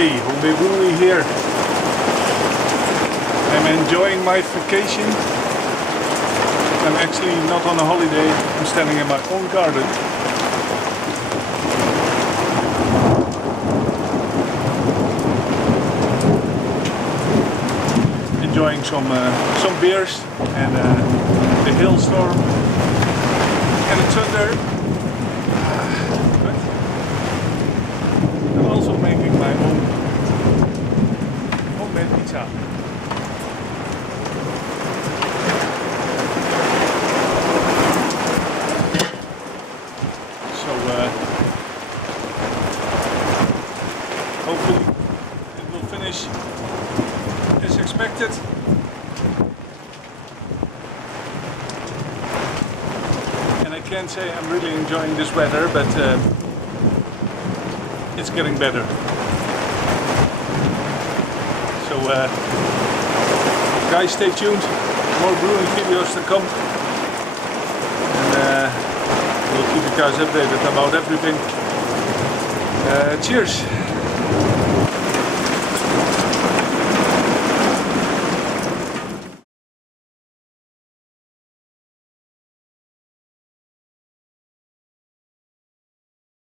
Hey, homebeerbrewery here. I'm enjoying my vacation. I'm actually not on a holiday, I'm standing in my own garden. Enjoying some beers and the hailstorm and the thunder. But I'm also making my own homemade pizza. So hopefully it will finish as expected. And I can't say I'm really enjoying this weather, but it's getting better. So guys, stay tuned, more brewing videos to come, and we'll keep you guys updated about everything. Cheers!